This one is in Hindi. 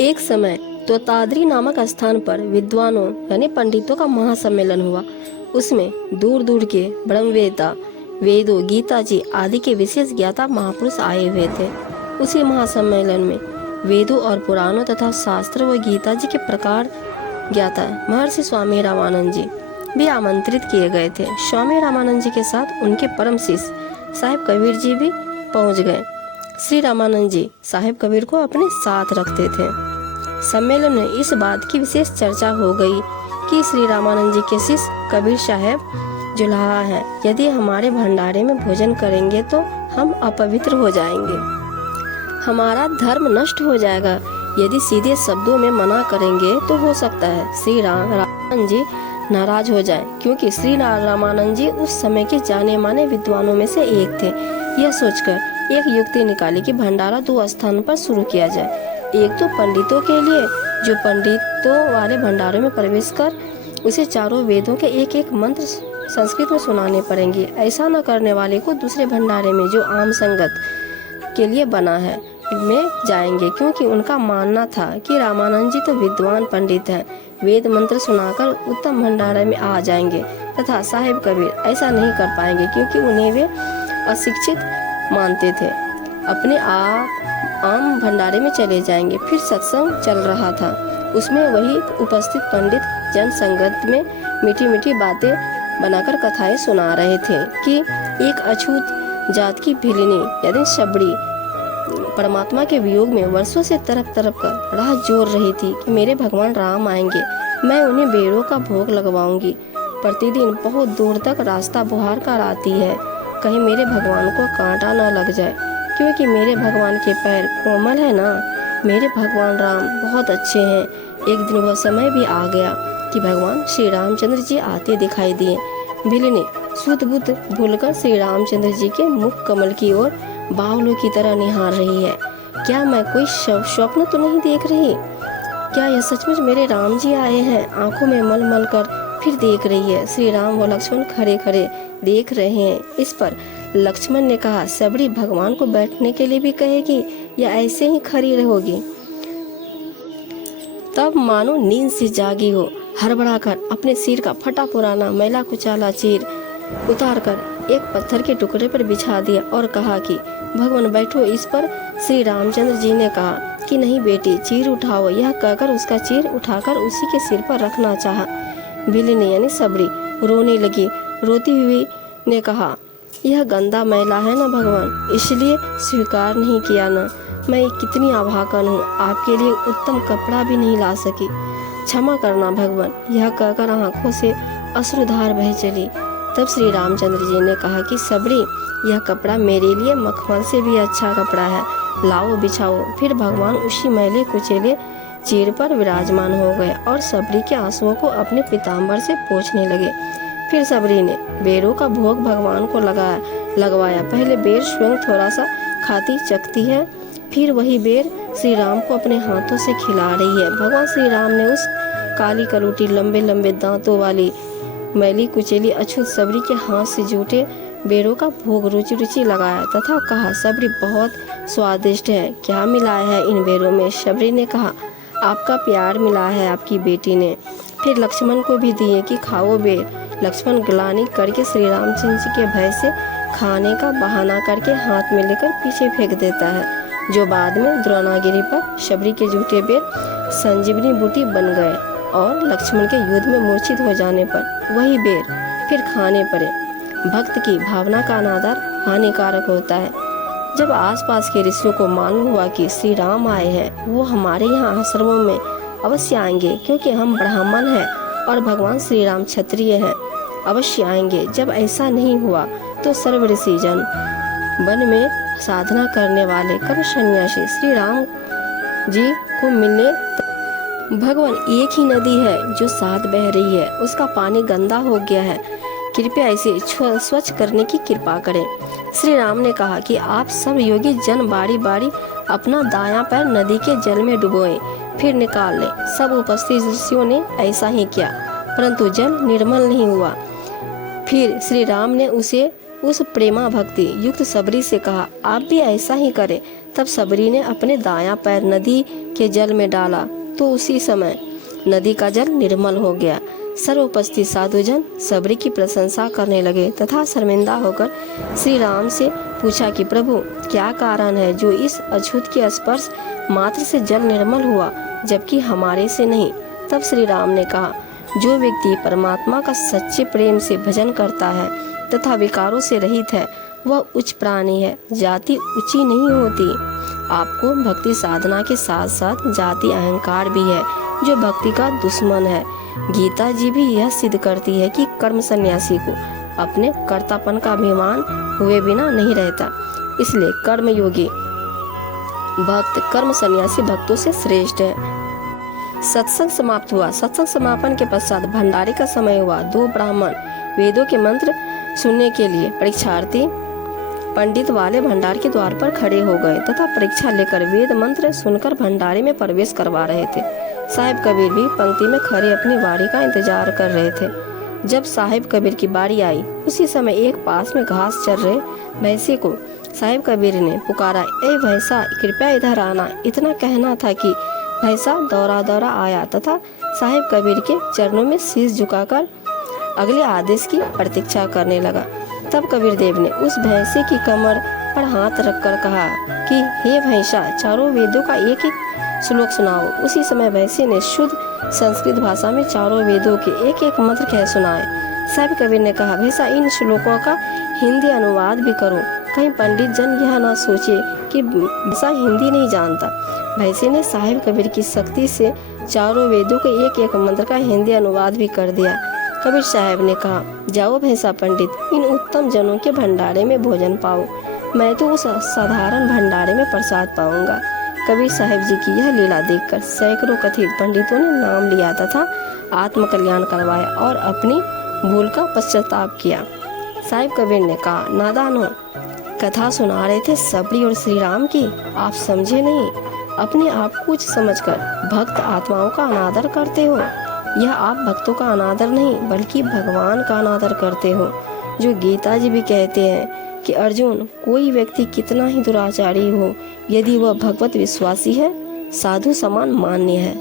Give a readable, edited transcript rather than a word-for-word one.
एक समय तोताद्री नामक स्थान पर विद्वानों यानी पंडितों का महासम्मेलन हुआ। उसमें दूर दूर के ब्रह्मवेत्ता, वेदों, गीता जी आदि के विशेष ज्ञाता महापुरुष आए हुए थे। उसी महासम्मेलन में वेदों और पुराणों तथा शास्त्र व गीता जी के प्रकार ज्ञाता महर्षि स्वामी रामानंद जी भी आमंत्रित किए गए थे। स्वामी रामानंद जी के साथ उनके परम शिष्य साहिब कबीर जी भी पहुंच गए। श्री रामानंद जी साहिब कबीर को अपने साथ रखते थे। सम्मेलन में इस बात की विशेष चर्चा हो गई कि श्री रामानंद जी के शिष्य कबीर साहब जुलाहा है, यदि हमारे भंडारे में भोजन करेंगे तो हम अपवित्र हो जाएंगे, हमारा धर्म नष्ट हो जाएगा। यदि सीधे शब्दों में मना करेंगे तो हो सकता है श्री रामानंद जी नाराज हो जाएं, क्योंकि श्री रामानंद जी उस समय के जाने माने विद्वानों में से एक थे। यह सोचकर एक युक्ति निकाली कि भंडारा 2 स्थानों पर शुरू किया जाए। एक तो पंडितों के लिए, जो पंडितों वाले भंडारों में प्रवेश कर उसे चारों वेदों के एक एक मंत्र संस्कृत में सुनाने पड़ेंगे। ऐसा न करने वाले को दूसरे भंडारे में, जो आम संगत के लिए बना है, में जाएंगे, क्योंकि उनका मानना था कि रामानंद जी तो विद्वान पंडित हैं, वेद मंत्र सुनाकर उत्तम भंडारे में आ जाएंगे, तथा साहिब कबीर ऐसा नहीं कर पाएंगे, क्योंकि उन्हें वे अशिक्षित मानते थे। अपने आप आम भंडारे में चले जाएंगे। फिर सत्संग चल रहा था। उसमें वही उपस्थित पंडित जन संगत में मीठी मीठी बातें बनाकर कथाएं सुना रहे थे कि एक अछूत जात की भिलिनी यानी शबरी परमात्मा के वियोग में वर्षों से तड़प तड़प कर राह जोर रही थी कि मेरे भगवान राम आएंगे, मैं उन्हें बेड़ों का भोग लगवाऊंगी। प्रतिदिन बहुत दूर तक रास्ता बुहार कर आती है, कहीं मेरे भगवान को कांटा न लग जाए, क्योंकि मेरे भगवान के पैर कोमल है ना। मेरे भगवान राम बहुत अच्छे हैं। एक दिन वह समय भी आ गया कि भगवान श्री रामचंद्र जी आते दिखाई दिए। भिलिनी सुध बुध भूलकर श्री रामचंद्र जी के मुख कमल की ओर बावलों की तरह निहार रही है। क्या मैं कोई स्वप्न तो नहीं देख रही? क्या यह सचमुच मेरे राम जी आए हैं? आंखों में मल मल कर फिर देख रही है। श्री राम व लक्ष्मण खड़े खड़े देख रहे हैं। इस पर लक्ष्मण ने कहा, सबरी भगवान को बैठने के लिए भी कहेगी या ऐसे ही खड़ी रहोगी? तब मानो नींद से जागी हो, हड़बड़ा कर अपने सिर का फटा पुराना मैला कुचाला चीर उतार कर एक पत्थर के टुकड़े पर बिछा दिया और कहा कि भगवान बैठो इस पर। श्री रामचंद्र जी ने कहा कि नहीं बेटी, चीर उठाओ। यह कहकर उसका चीर उठाकर उसी के सिर पर रखना चाहा। भिलिनी यानी सबरी रोने लगी। रोती हुई ने कहा, यह गंदा मैला है ना भगवान, इसलिए स्वीकार नहीं किया ना। मैं कितनी अभागन हूँ, आपके लिए उत्तम कपड़ा भी नहीं ला सकी, क्षमा करना भगवान। यह कहकर आंखों से अश्रुधार बह चली। तब श्री रामचंद्र जी ने कहा कि सबरी, यह कपड़ा मेरे लिए मखमल से भी अच्छा कपड़ा है, लाओ बिछाओ। फिर भगवान उसी मैले कुचेले चीर पर विराजमान हो गए और सबरी के आंसुओं को अपने पीताम्बर से पोंछने लगे। फिर सबरी ने बेरों का भोग भगवान को लगवाया। पहले बेर स्वयं थोड़ा सा खाती चखती है, फिर वही बेर श्री राम को अपने हाथों से खिला रही है। भगवान श्री राम ने उस काली कलूटी लंबे लंबे दांतों वाली मैली कुचेली अछूत सबरी के हाथ से जूटे बेरों का भोग रुचि रुचि लगाया तथा कहा, सबरी बहुत स्वादिष्ट है, क्या मिलाया है इन बेरों में? सबरी ने कहा, आपका प्यार मिला है आपकी बेटी ने। फिर लक्ष्मण को भी दिए कि खाओ बेर। लक्ष्मण ग्लानि करके श्री रामचंद्र जी के भय से खाने का बहाना करके हाथ में लेकर पीछे फेंक देता है, जो बाद में द्रोणागिरी पर शबरी के जूठे बेर संजीवनी बूटी बन गए और लक्ष्मण के युद्ध में मूर्छित हो जाने पर वही बेर फिर खाने पड़े। भक्त की भावना का अनादर हानिकारक होता है। जब आसपास के ऋषियों को मालूम हुआ कि श्री राम आए हैं, वो हमारे यहाँ आश्रमों में अवश्य आएंगे, क्योंकि हम ब्राह्मण हैं और भगवान श्री राम क्षत्रिय हैं, अवश्य आएंगे। जब ऐसा नहीं हुआ तो सर्व ऋषि जन वन में साधना करने वाले कर्म सन्यासी श्री राम जी को मिलने। भगवान, एक ही नदी है जो साथ बह रही है, उसका पानी गंदा हो गया है, कृपया इसे स्वच्छ करने की कृपा करें। श्री राम ने कहा कि आप सब योगी जन बारी बारी अपना दायां पैर नदी के जल में डुबोएं, फिर निकाल लें। सब उपस्थित ऋषियों ने ऐसा ही किया, परंतु जल निर्मल नहीं हुआ। फिर श्री राम ने उसे उस प्रेमा भक्ति युक्त सबरी से कहा, आप भी ऐसा ही करें। तब सबरी ने अपने दायां पैर नदी के जल में डाला तो उसी समय नदी का जल निर्मल हो गया। सर्व उपस्थित साधुजन सबरी की प्रशंसा करने लगे तथा शर्मिंदा होकर श्री राम से पूछा कि प्रभु, क्या कारण है जो इस अछूत के स्पर्श मात्र से जल निर्मल हुआ, जबकि हमारे से नहीं। तब श्री राम ने कहा, जो व्यक्ति परमात्मा का सच्चे प्रेम से भजन करता है तथा विकारों से रहित है, वह उच्च प्राणी है, जाति ऊंची नहीं होती। आपको भक्ति साधना के साथ साथ जाति अहंकार भी है, जो भक्ति का दुश्मन है। गीता जी भी यह सिद्ध करती है कि कर्म सन्यासी को अपने कर्तापन का अभिमान हुए बिना नहीं रहता। इसलिए कर्म योगी भक्त कर्म सन्यासी भक्तों से श्रेष्ठ है। सत्संग समाप्त हुआ। सत्संग समापन के पश्चात भंडारे का समय हुआ। 2 ब्राह्मण वेदों के मंत्र सुनने के लिए परीक्षार्थी पंडित वाले भंडार के द्वार पर खड़े हो गए तथा परीक्षा लेकर वेद मंत्र सुनकर भंडारे में प्रवेश करवा रहे थे। साहिब कबीर भी पंक्ति में खड़े अपनी बारी का इंतजार कर रहे थे। जब साहिब कबीर की बारी आई, उसी समय एक पास में घास चर रहे भैंसे को साहिब कबीर ने पुकारा, ए भैंसा, कृपया इधर आना। इतना कहना था कि भैंसा दौड़ा दौड़ा आया तथा साहिब कबीर के चरणों में शीश झुकाकर अगले आदेश की प्रतीक्षा करने लगा। तब कबीर देव ने उस भैंसे की कमर पर हाथ रखकर कहा कि हे भैंसा, चारों वेदों का एक एक श्लोक सुनाओ। उसी समय भैंसे ने शुद्ध संस्कृत भाषा में चारों वेदों के एक एक मंत्र कह सुनाए। साहिब कबीर ने कहा, भैंसा, इन श्लोकों का हिंदी अनुवाद भी करो, कहीं पंडित जन यह ना सोचे कि भैंसा हिंदी नहीं जानता। भैंसे ने साहिब कबीर की शक्ति से चारों वेदों के एक एक मंत्र का हिंदी अनुवाद भी कर दिया। कबीर साहब ने कहा, जाओ भैंसा पंडित, इन उत्तम जनों के भंडारे में भोजन पाओ, मैं तो उस साधारण भंडारे में प्रसाद पाऊंगा। कबीर साहब जी की यह लीला देखकर सैकड़ों कथित पंडितों ने नाम लिया तथा आत्मकल्याण करवाया और अपनी भूल का पश्चाताप किया। साहिब कबीर ने कहा, नादानो, कथा सुना रहे थे सबरी और श्री राम की, आप समझे नहीं। अपने आप कुछ समझकर भक्त आत्माओं का अनादर करते हो। यह आप भक्तों का अनादर नहीं बल्कि भगवान का अनादर करते हो। जो गीता जी भी कहते हैं कि अर्जुन, कोई व्यक्ति कितना ही दुराचारी हो, यदि वह भगवत विश्वासी है, साधु समान मान्य है।